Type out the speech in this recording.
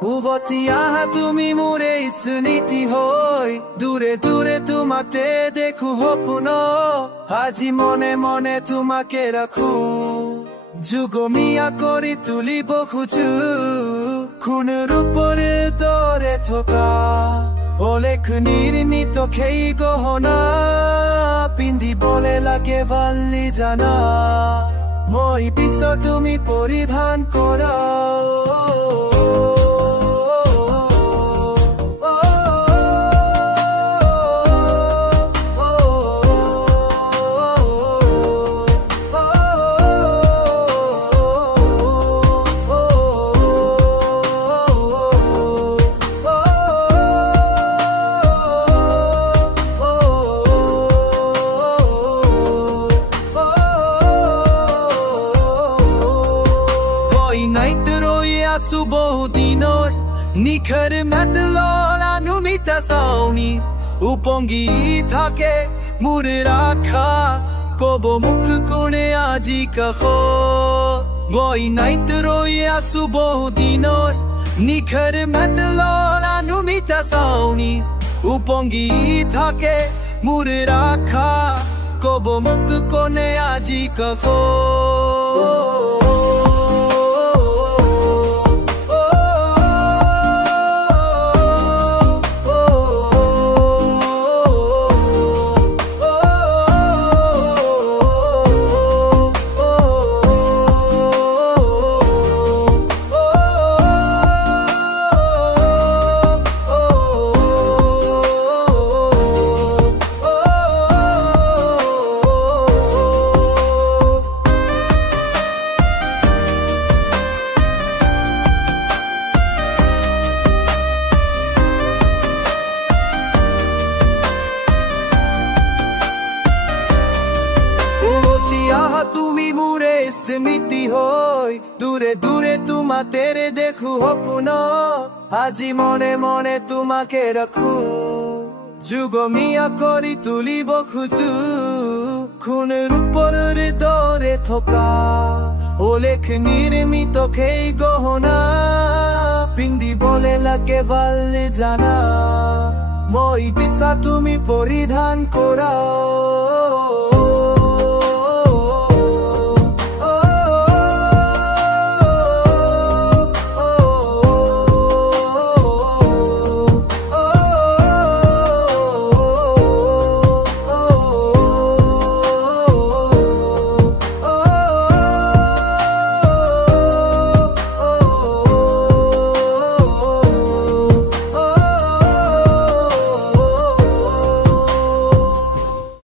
উভতি আহা তুমি মোৰে স্মৃতি হৈ দূৰে দূৰে তোমাকে দেখো সপোন আজি মনে মনে তোমাকে ৰাখো যুগমীয়া কৰি তুলিব খোজো খুনৰ ওপৰে দৰে থকা অলেখ নিৰ্মিত সেই গহনা পিন্ধিবলে লাগে ভালি জানা মই পিছত তুমি পৰিধান কৰা বহুদিনৰ নিখৰ মেডলৰ অনুমিতা চাউনি উপংগী থাকে মোৰ ৰাখা কব মুখ কোনে আজি কাষ মই নাইত ৰৈ আছো বহুদিনৰ নিখৰ মেডলৰ অনুমিতা চাউনি উপংগী থাকে মোৰ ৰাখা কব মুখ কোনে আজি কাষ তুমি মোৰে স্মৃতি হৈ দূৰে দূৰে তোমাকে দেখো সপোন আজি মনে মনে তোমাকে ৰাখো যুগমীয়া কৰি তুলিব খোজো খুনৰ ওপৰে দৰে থকা অলেখ নিৰ্মিত সেই গহনা পিন্ধিবলে লাগে ভালি জানা মই পিছত তুমি পৰিধান কৰা